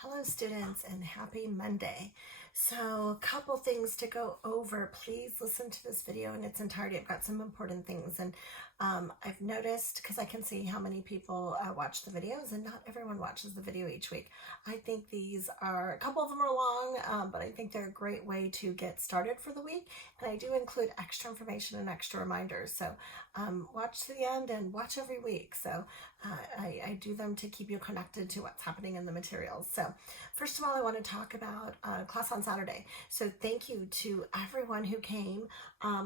Hello students and happy Monday. So a couple things to go over. Please listen to this video in its entirety. I've got some important things and I've noticed, because I can see how many people watch the videos and not everyone watches the video each week. I think these are, a couple of them are long, but I think they're a great way to get started for the week. And I do include extra information and extra reminders. So watch to the end and watch every week. So I do them to keep you connected to what's happening in the materials. So first of all, I want to talk about class on Saturday. So thank you to everyone who came.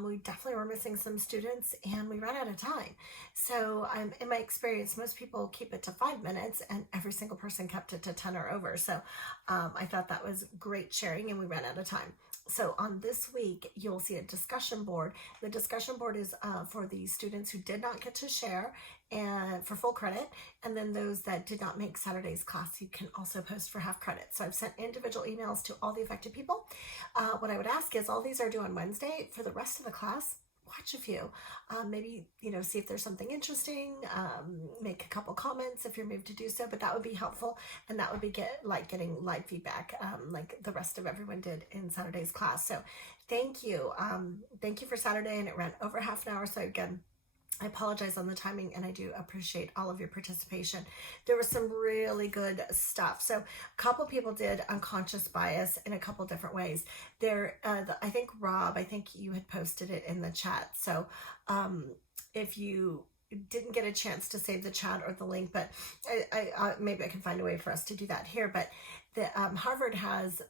We definitely were missing some students and we ran out of time. So in my experience, most people keep it to 5 minutes and every single person kept it to 10 or over. So I thought that was great sharing and we ran out of time. So on this week, you'll see a discussion board. The discussion board is for the students who did not get to share and for full credit. And then those that did not make Saturday's class, you can also post for half credit. So I've sent individual emails to all the affected people. What I would ask is all these are due on Wednesday. For the rest of the class, watch a few, maybe, see if there's something interesting, make a couple comments if you're moved to do so, but that would be helpful. And that would be getting live feedback, like the rest of everyone did in Saturday's class. So thank you. Thank you for Saturday, and it ran over half an hour. So again, I apologize on the timing and I do appreciate all of your participation. There was some really good stuff. So a couple people did unconscious bias in a couple different ways. I think Rob, you had posted it in the chat. So if you didn't get a chance to save the chat or the link, but maybe I can find a way for us to do that here. But the Harvard has,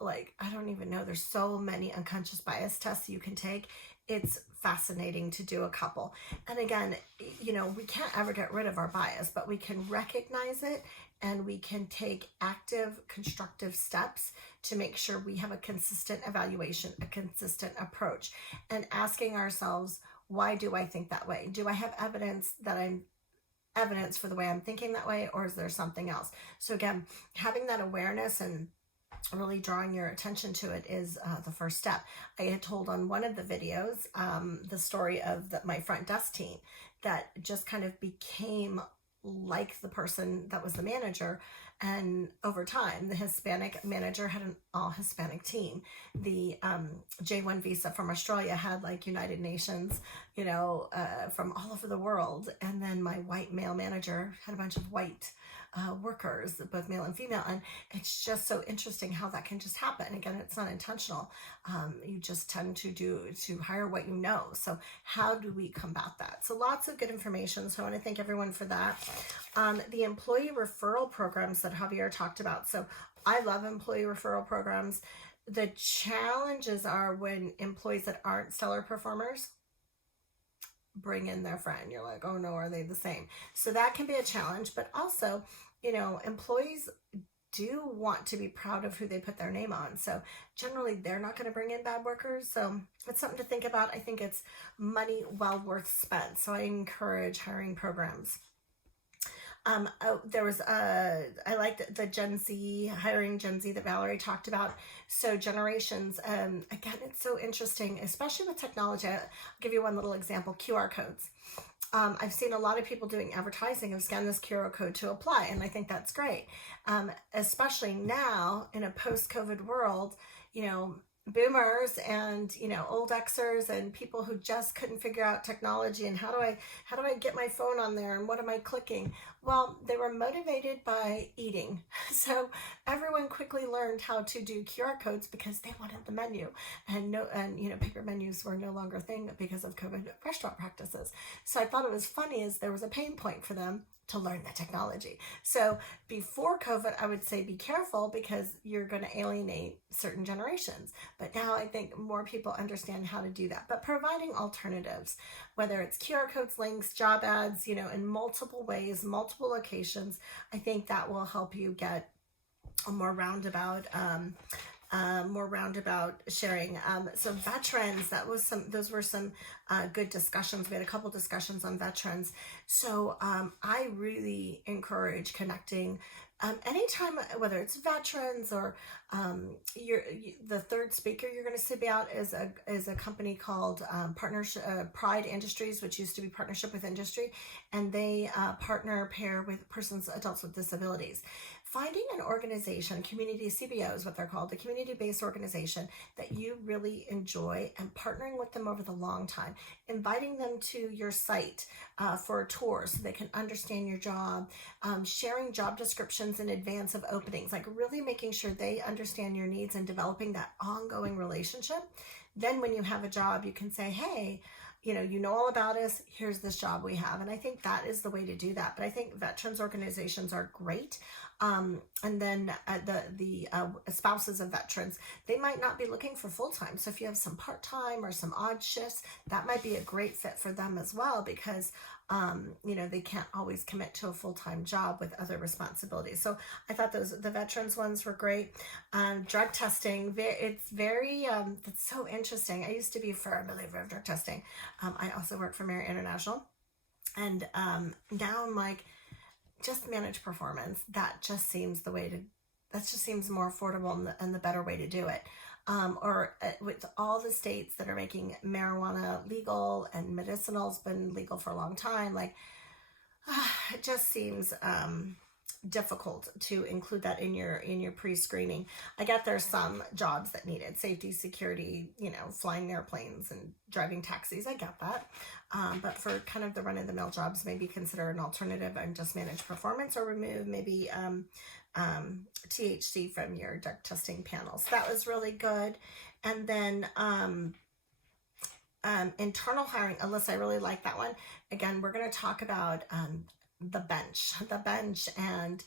like, I don't even know, there's so many unconscious bias tests you can take. It's fascinating to do a couple. And again, we can't ever get rid of our bias, but we can recognize it and we can take active, constructive steps to make sure we have a consistent evaluation, a consistent approach, and asking ourselves, why do I think that way? Do I have evidence for the way I'm thinking that way, or is there something else? So again, having that awareness and really drawing your attention to it is the first step. I had told on one of the videos the story of my front desk team that just kind of became like the person that was the manager, and over time the Hispanic manager had an all Hispanic team. The J1 visa from Australia had like United Nations, from all over the world, and then my white male manager had a bunch of white workers, both male and female, and it's just so interesting how that can just happen. Again, it's not intentional. You just tend to hire what you know. So how do we combat that? So lots of good information. So I want to thank everyone for that. The employee referral programs that Javier talked about. So I love employee referral programs. The challenges are when employees that aren't stellar performers bring in their friend. You're like, oh no, are they the same? So that can be a challenge, but also, employees do want to be proud of who they put their name on. So generally they're not going to bring in bad workers. So it's something to think about. I think it's money well worth spent. So I encourage hiring programs. I liked the Gen Z, hiring Gen Z that Valerie talked about. So generations, again, it's so interesting, especially with technology. I'll give you one little example, QR codes. I've seen a lot of people doing advertising of scan this QR code to apply, and I think that's great. Especially now in a post-COVID world, boomers and old Xers and people who just couldn't figure out technology and how do I get my phone on there and what am I clicking? Well, they were motivated by eating, so everyone quickly learned how to do QR codes because they wanted the menu, and paper menus were no longer a thing because of COVID restaurant practices. So I thought it was funny as there was a pain point for them to learn the technology. So before COVID, I would say be careful because you're going to alienate certain generations. But now I think more people understand how to do that. But providing alternatives, whether it's QR codes, links, job ads, in multiple ways, multiple locations, I think that will help you get a more roundabout sharing. So veterans, those were some good discussions. We had a couple discussions on veterans. So I really encourage connecting anytime, whether it's veterans or the third speaker you're going to see about is a company called Pride Industries, which used to be Partnership with Industry, and they pair with adults with disabilities. Finding an organization, community CBO is what they're called, a community-based organization that you really enjoy, and partnering with them over the long time, inviting them to your site for a tour so they can understand your job, sharing job descriptions in advance of openings, like really making sure they understand your needs and developing that ongoing relationship. Then when you have a job, you can say, hey, you know all about us, here's this job we have. And I think that is the way to do that. But I think veterans organizations are great. And then the spouses of veterans, they might not be looking for full-time. So if you have some part-time or some odd shifts, that might be a great fit for them as well, because they can't always commit to a full-time job with other responsibilities. So I thought the veterans ones were great. Drug testing, it's so interesting. I used to be a firm believer of drug testing. I also work for Marriott International, and now I'm like, just manage performance. That just seems more affordable and the better way to do it. With all the states that are making marijuana legal and medicinal's been legal for a long time, it just seems difficult to include that in your pre-screening. I get there's some jobs that need it, safety, security, flying airplanes and driving taxis. I get that. But for kind of the run-of-the-mill jobs, maybe consider an alternative and just manage performance, or remove maybe THC from your drug testing panels. That was really good. And then internal hiring, Alyssa, I really like that one. Again, we're going to talk about the bench and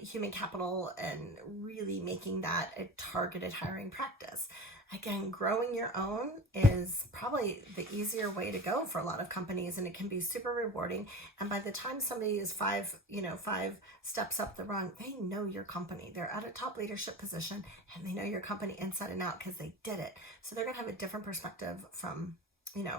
human capital, and really making that a targeted hiring practice. Again, growing your own is probably the easier way to go for a lot of companies, and it can be super rewarding. And by the time somebody is five steps up the rung, they know your company. They're at a top leadership position, and they know your company inside and out because they did it. So they're going to have a different perspective from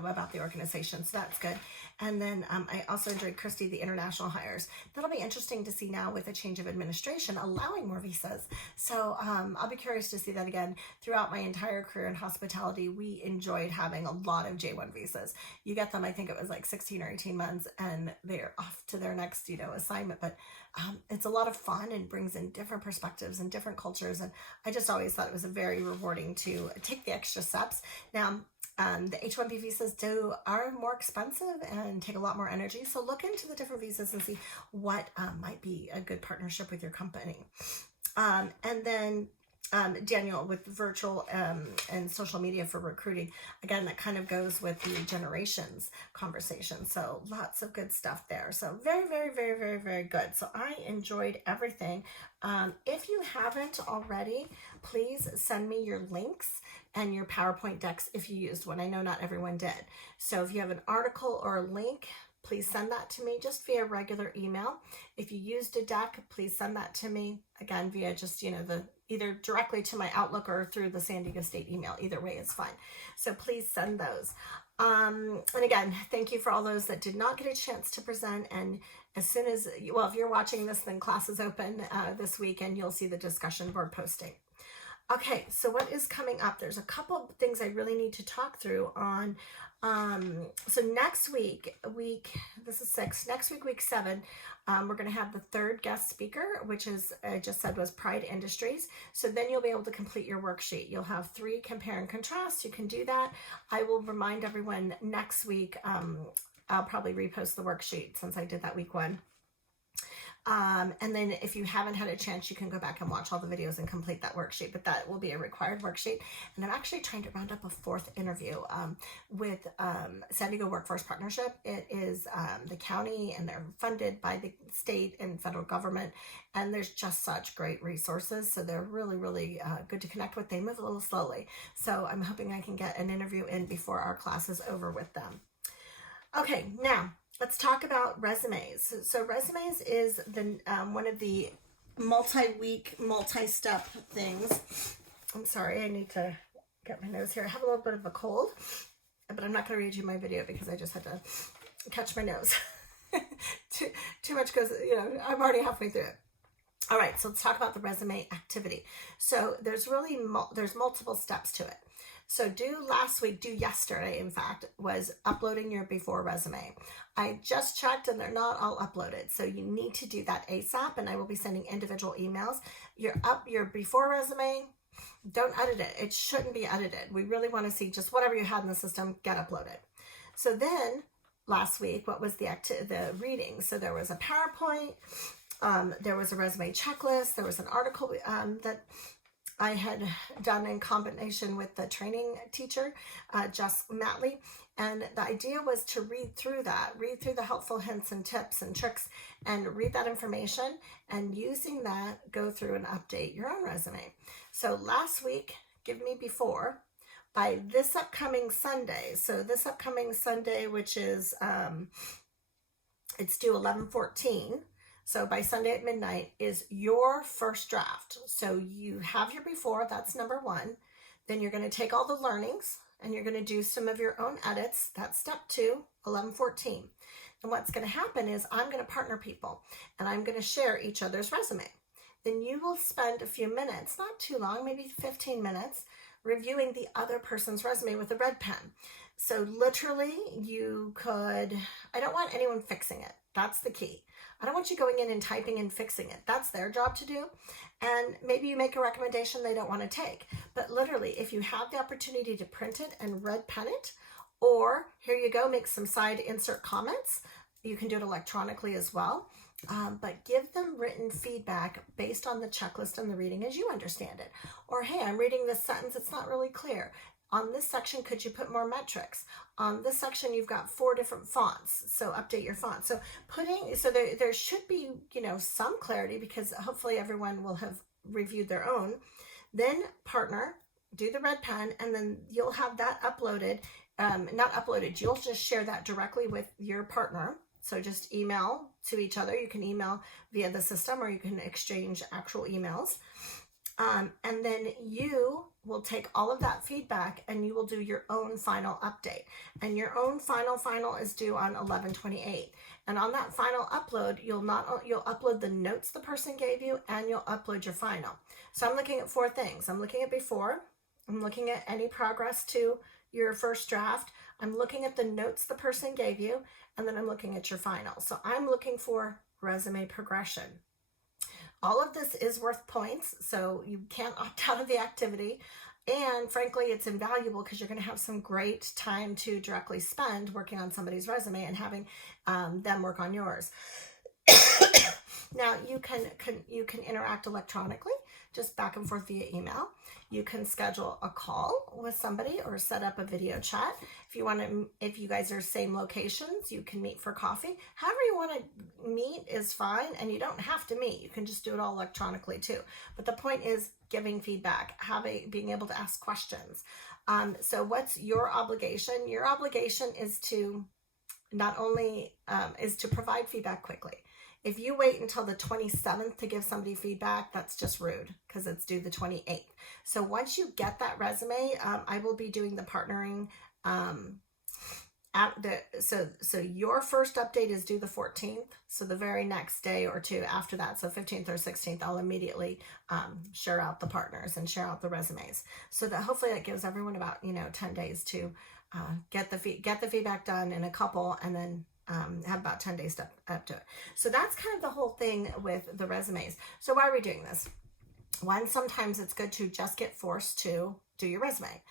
about the organization. So that's good. And then I also enjoyed, Christy, the international hires. That'll be interesting to see now with a change of administration, allowing more visas. So I'll be curious to see that again. Throughout my entire career in hospitality, we enjoyed having a lot of J1 visas. You get them, I think it was like 16 or 18 months, and they're off to their next, assignment. But it's a lot of fun and brings in different perspectives and different cultures. And I just always thought it was very rewarding to take the extra steps. Now, the H-1B visas are more expensive and take a lot more energy. So look into the different visas and see what might be a good partnership with your company. And then Daniel, with virtual and social media for recruiting. Again, that kind of goes with the generations conversation. So lots of good stuff there. So very, very, very, very, very good. So I enjoyed everything. If you haven't already, please send me your links and your PowerPoint decks if you used one. I know not everyone did. So if you have an article or a link, please send that to me just via regular email. If you used a deck, please send that to me, again, via just, either directly to my Outlook or through the San Diego State email. Either way is fine. So please send those. And again, thank you for all those that did not get a chance to present. And as soon as, if you're watching this, then class is open this week, and you'll see the discussion board posting. Okay, so what is coming up? There's a couple of things I really need to talk through on. So next week, this is 6, next week 7, we're going to have the third guest speaker, which is, I just said, was Pride Industries. So then you'll be able to complete your worksheet. You'll have 3 compare and contrast. You can do that. I will remind everyone next week, I'll probably repost the worksheet since I did that week 1. And then if you haven't had a chance, you can go back and watch all the videos and complete that worksheet, but that will be a required worksheet. And I'm actually trying to round up a 4th interview with San Diego Workforce Partnership. It is the county, and they're funded by the state and federal government, and there's just such great resources. So they're really, really good to connect with. They move a little slowly. So I'm hoping I can get an interview in before our class is over with them. Okay, now let's talk about resumes. So resumes is the one of the multi-week, multi-step things. I'm sorry, I need to get my nose here. I have a little bit of a cold. but I'm not going to read you my video because I just had to catch my nose. too much goes, I'm already halfway through it. All right, so let's talk about the resume activity. So there's multiple steps to it. So do yesterday, in fact, was uploading your before resume. I just checked and they're not all uploaded. So you need to do that ASAP, and I will be sending individual emails. Your before resume, don't edit it. It shouldn't be edited. We really want to see just whatever you had in the system get uploaded. So then last week, what was the reading? So there was a PowerPoint, there was a resume checklist, there was an article that I had done in combination with the training teacher, Jess Matley. And the idea was to read through the helpful hints and tips and tricks, and read that information, and using that, go through and update your own resume. So last week, give me before, by this upcoming Sunday. So this upcoming Sunday, which is, it's due 11/14. So by Sunday at midnight is your first draft. So you have your before, that's number one. Then you're going to take all the learnings and you're going to do some of your own edits. That's step 2, 11/14. And what's going to happen is I'm going to partner people and I'm going to share each other's resume. Then you will spend a few minutes, not too long, maybe 15 minutes, reviewing the other person's resume with a red pen. So literally I don't want anyone fixing it. That's the key. I don't want you going in and typing and fixing it. That's their job to do. And maybe you make a recommendation they don't want to take. But literally, if you have the opportunity to print it and red pen it, or here you go, make some side insert comments. You can do it electronically as well. But give them written feedback based on the checklist and the reading as you understand it. Or, hey, I'm reading this sentence, it's not really clear. On this section, could you put more metrics? On this section, you've got 4 different fonts, so update your font. So there should be, some clarity, because hopefully everyone will have reviewed their own. Then partner, do the red pen, and then you'll have that uploaded. Not uploaded, you'll just share that directly with your partner. So just email to each other. You can email via the system, or you can exchange actual emails. And then you will take all of that feedback and you will do your own final update. And your own final is due on 11/28. And on that final upload, you'll upload the notes the person gave you, and you'll upload your final. So I'm looking at 4 things. I'm looking at before. I'm looking at any progress to your first draft. I'm looking at the notes the person gave you, and then I'm looking at your final. So I'm looking for resume progression. All of this is worth points, so you can't opt out of the activity. And frankly, it's invaluable because you're going to have some great time to directly spend working on somebody's resume and having them work on yours. Now, you can interact electronically, just back and forth via email. You can schedule a call with somebody or set up a video chat. If you guys are same locations, you can meet for coffee. However you want to meet is fine, and you don't have to meet. You can just do it all electronically too. But the point is giving feedback, being able to ask questions. So what's your obligation? Your obligation is to not only is to provide feedback quickly. If you wait until the 27th to give somebody feedback, that's just rude, because it's due the 28th. So once you get that resume, I will be doing the partnering. So your first update is due the 14th. So the very next day or 2 after that, so 15th or 16th, I'll immediately share out the partners and share out the resumes. So that hopefully that gives everyone about 10 days to get the feedback done in a couple, and then have about 10 days up to it. So that's kind of the whole thing with the resumes. So why are we doing this? One, sometimes it's good to just get forced to do your resume.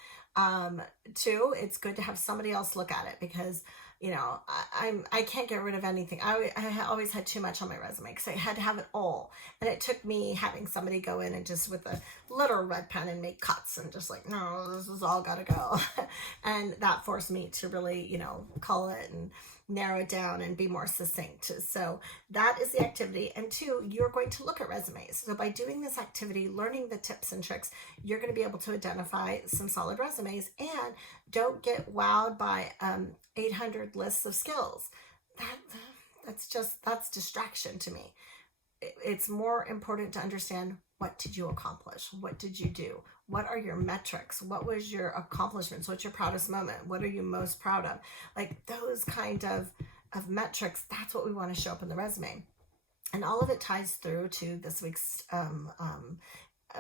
2, it's good to have somebody else look at it, because I can't get rid of anything. I always had too much on my resume because I had to have it all, and it took me having somebody go in and just with a little red pen and make cuts and just like, no, this is all gotta go. And that forced me to really call it and narrow it down and be more succinct. So that is the activity. And 2, you're going to look at resumes. So by doing this activity, learning the tips and tricks, you're going to be able to identify some solid resumes. And don't get wowed by 800 lists of skills. That's distraction to me. it's more important to understand, what did you accomplish? What did you do? What are your metrics? What was your accomplishments? What's your proudest moment? What are you most proud of? Like those kind of metrics, that's what we want to show up in the resume. And all of it ties through to this week's,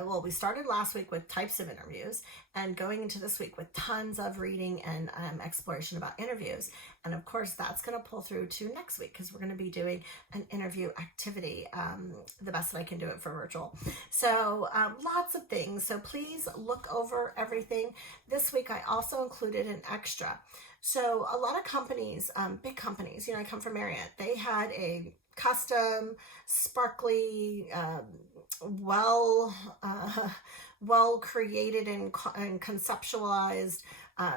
well, we started last week with types of interviews, and going into this week with tons of reading and exploration about interviews. And of course, that's going to pull through to next week, because we're going to be doing an interview activity, the best that I can do it for virtual. So lots of things. So please look over everything. This week, I also included an extra. So a lot of companies, big companies, I come from Marriott, they had a custom, sparkly, well created and conceptualized,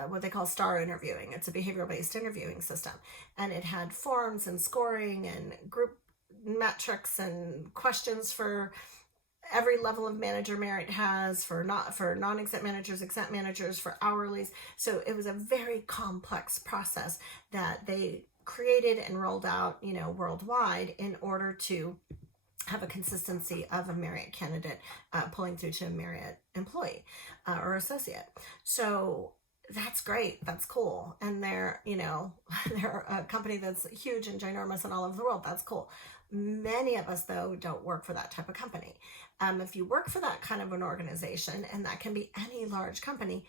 what they call star interviewing. It's a behavioral-based interviewing system, and it had forms and scoring and group metrics and questions for every level of manager Marriott has, for non-exempt managers, exempt managers, for hourlies. So it was a very complex process that they created and rolled out, worldwide, in order to have a consistency of a Marriott candidate pulling through to a Marriott employee or associate. So that's great. That's cool. And they're a company that's huge and ginormous and all over the world. That's cool. Many of us, though, don't work for that type of company. If you work for that kind of an organization, and that can be any large company,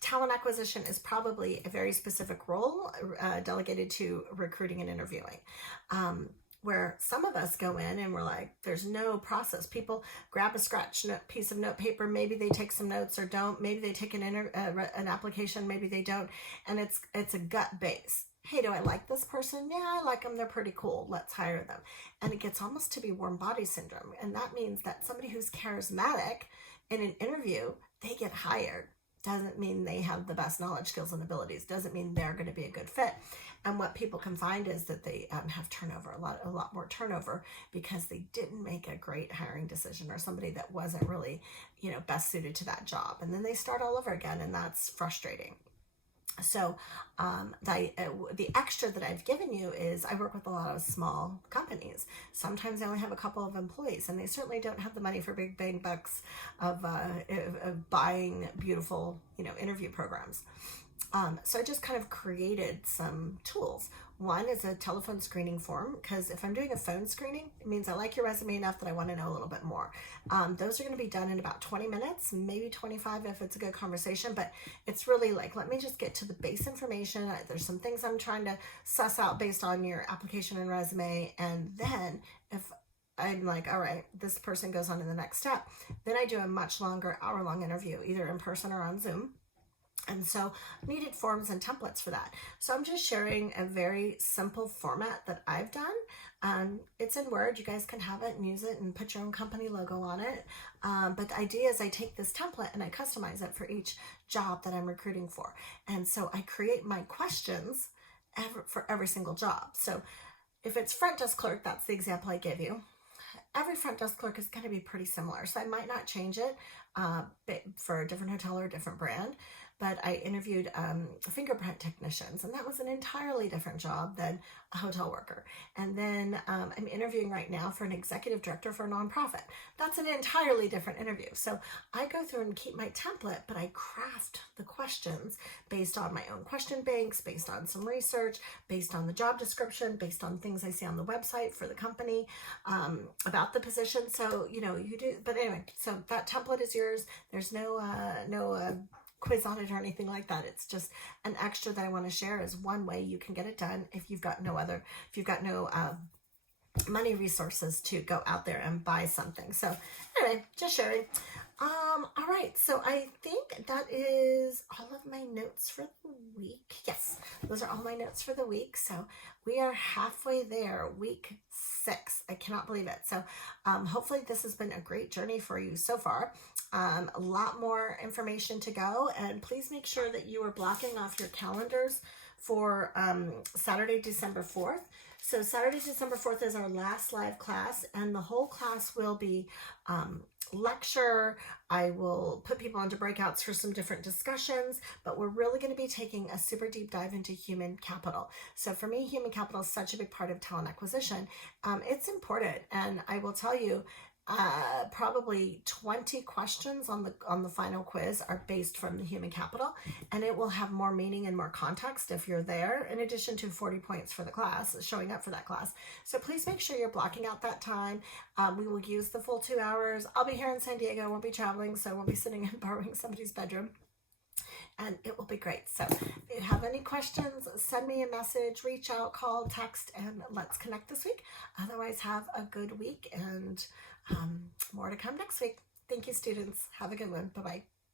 talent acquisition is probably a very specific role delegated to recruiting and interviewing, where some of us go in and we're like, there's no process. People grab a scratch piece of note paper. Maybe they take some notes or don't. Maybe they take an application. Maybe they don't. And it's a gut base. Hey, do I like this person? Yeah, I like them. They're pretty cool. Let's hire them. And it gets almost to be warm body syndrome. And that means that somebody who's charismatic in an interview, they get hired. Doesn't mean they have the best knowledge, skills, and abilities. Doesn't mean they're going to be a good fit. And what people can find is that they have turnover, a lot more turnover, because they didn't make a great hiring decision, or somebody that wasn't really, best suited to that job. And then they start all over again, and that's frustrating. So the extra that I've given you is, I work with a lot of small companies. Sometimes I only have a couple of employees, and they certainly don't have the money for big bang bucks of buying beautiful, interview programs. So I just kind of created some tools. One is a telephone screening form, because if I'm doing a phone screening, it means I like your resume enough that I want to know a little bit more. Those are going to be done in about 20 minutes, maybe 25 if it's a good conversation, but it's really like, let me just get to the base information. There's some things I'm trying to suss out based on your application and resume, and then if I'm like, all right, this person goes on to the next step, then I do a much longer, hour-long interview, either in person or on Zoom. And so needed forms and templates for that. So I'm just sharing a very simple format that I've done. It's in Word. You guys can have it and use it and put your own company logo on it. But the idea is I take this template and I customize it for each job that I'm recruiting for. And so I create my questions for every single job. So if it's front desk clerk, that's the example I gave you. Every front desk clerk is going to be pretty similar. So I might not change it for a different hotel or a different brand. But I interviewed fingerprint technicians, and that was an entirely different job than a hotel worker. And then I'm interviewing right now for an executive director for a nonprofit. That's an entirely different interview. So I go through and keep my template, but I craft the questions based on my own question banks, based on some research, based on the job description, based on things I see on the website for the company about the position. So, you do, but anyway, so that template is yours. There's no quiz on it or anything like that. It's just an extra that I want to share as one way you can get it done if you've got no money resources to go out there and buy something. So anyway, just sharing. All right, so I think that is all of my notes for the week. Yes, those are all my notes for the week. So we are halfway there, week 6. I cannot believe it. So hopefully this has been a great journey for you so far. A lot more information to go, and please make sure that you are blocking off your calendars for Saturday, December 4th, So Saturday, December 4th is our last live class, and the whole class will be lecture. I will put people into breakouts for some different discussions, but we're really going to be taking a super deep dive into human capital. So for me, human capital is such a big part of talent acquisition. It's important, and I will tell you, probably 20 questions on the final quiz are based from the human capital, and it will have more meaning and more context if you're there, in addition to 40 points for the class, showing up for that class. So please make sure you're blocking out that time. We will use the full 2 hours. I'll be here in San Diego. I won't be traveling, so I won't be sitting and borrowing somebody's bedroom. And it will be great. So if you have any questions, send me a message, reach out, call, text, and let's connect this week. Otherwise, have a good week, and more to come next week. Thank you, students. Have a good one. Bye-bye.